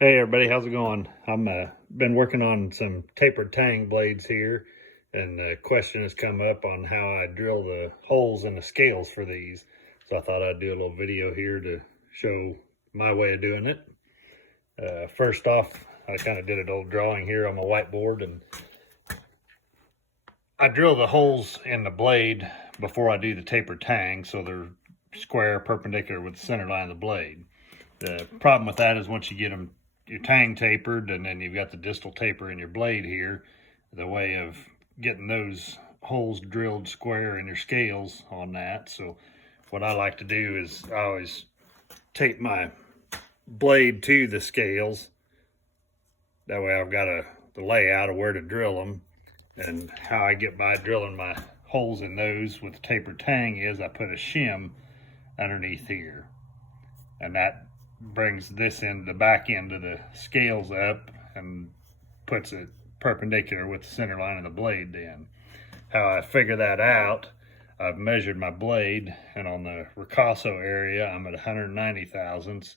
Hey everybody, how's it going? I'm been working on some tapered tang blades here, and the question has come up on how I drill the holes in the scales for these. So I thought I'd do a little video here to show my way of doing it. First off, I kind of did a little drawing here on my whiteboard, and I drill the holes in the blade before I do the tapered tang, so they're square, perpendicular with the center line of the blade. The problem with that is once you get them your tang tapered, and then you've got the distal taper in your blade here, the way of getting those holes drilled square in your scales on that. So what I like to do is I always tape my blade to the scales. That way I've got the layout of where to drill them, and how I get by drilling my holes in those with the tapered tang is I put a shim underneath here, and that brings this end, the back end of the scales up, and puts it perpendicular with the center line of the blade. Then how I figure that out, I've measured my blade, and on the ricasso area I'm at 190 thousandths,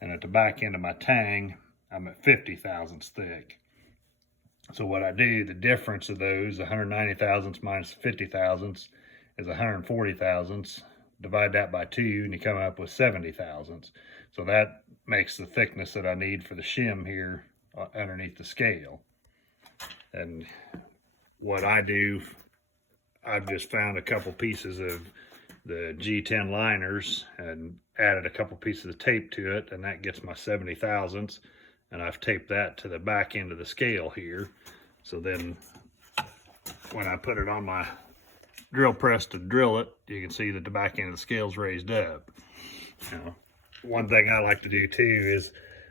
and at the back end of my tang I'm at 50 thousandths thick. So what I do, the difference of those 190 thousandths minus 50 thousandths is 140 thousandths. Divide that by 2 and you come up with 70 thousandths. So that makes the thickness that I need for the shim here underneath the scale. And what I do, I've just found a couple pieces of the G10 liners and added a couple pieces of tape to it, and that gets my 70 thousandths. And I've taped that to the back end of the scale here. So then when I put it on my drill press to drill it, you can see that the back end of the scale's raised up. Now, one thing I like to do too is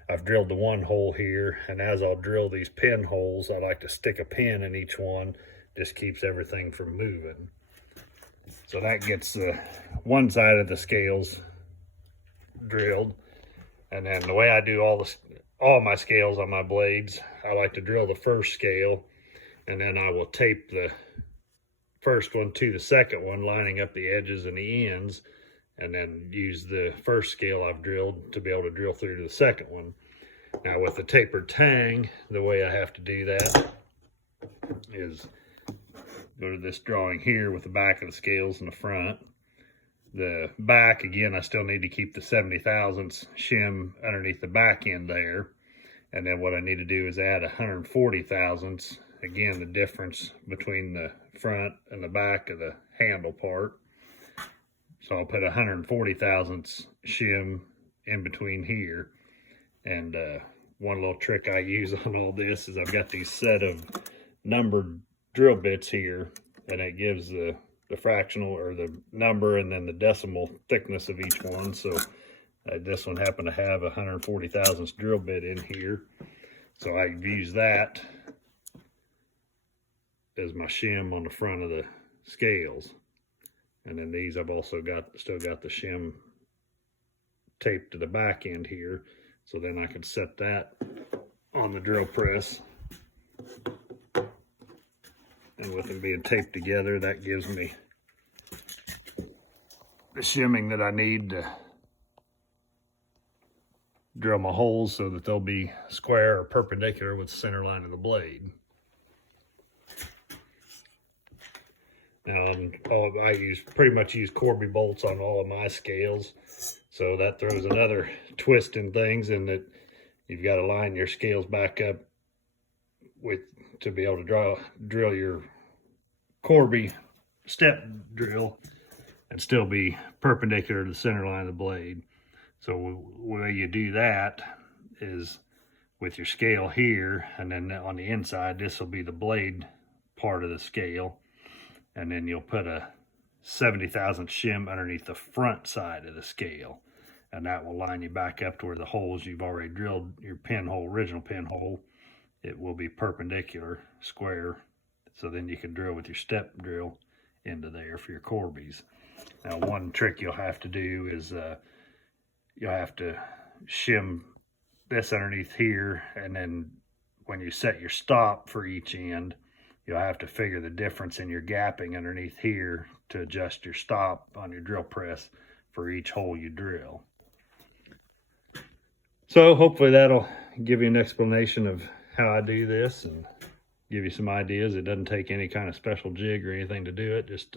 I've drilled the one hole here, and as I'll drill these pin holes, I like to stick a pin in each one. This keeps everything from moving. So that gets one side of the scales drilled. And then the way I do all my scales on my blades, I like to drill the first scale, and then I will tape the first one to the second one, lining up the edges and the ends, and then use the first scale I've drilled to be able to drill through to the second one. Now with the tapered tang, the way I have to do that is go to this drawing here with the back of the scales in the front. The back, again, I still need to keep the 70 thousandths shim underneath the back end there. And then what I need to do is add 140 thousandths. Again, the difference between the front and the back of the handle part. So I'll put 140 thousandths shim in between here. And one little trick I use on all this is I've got these set of numbered drill bits here, and it gives the fractional, or the number, and then the decimal thickness of each one. So this one happened to have 140 thousandths drill bit in here. So I use that as my shim on the front of the scales. And then these I've also still got the shim taped to the back end here. So then I can set that on the drill press. And with them being taped together, that gives me the shimming that I need to drill my holes so that they'll be square or perpendicular with the center line of the blade. Now, I pretty much use Corby bolts on all of my scales, so that throws another twist in things, in that you've got to line your scales back up to be able to drill your Corby step drill and still be perpendicular to the center line of the blade. So the way you do that is with your scale here, and then on the inside, this will be the blade part of the scale. And then you'll put a 70 thousandths shim underneath the front side of the scale. And that will line you back up to where the holes you've already drilled, your pinhole, original pinhole, it will be perpendicular, square. So then you can drill with your step drill into there for your Corbies. Now, one trick you'll have to do is you'll have to shim this underneath here, and then when you set your stop for each end, you'll have to figure the difference in your gapping underneath here to adjust your stop on your drill press for each hole you drill. So hopefully that'll give you an explanation of how I do this and give you some ideas. It doesn't take any kind of special jig or anything to do it, just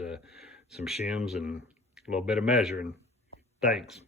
some shims and a little bit of measuring. Thanks.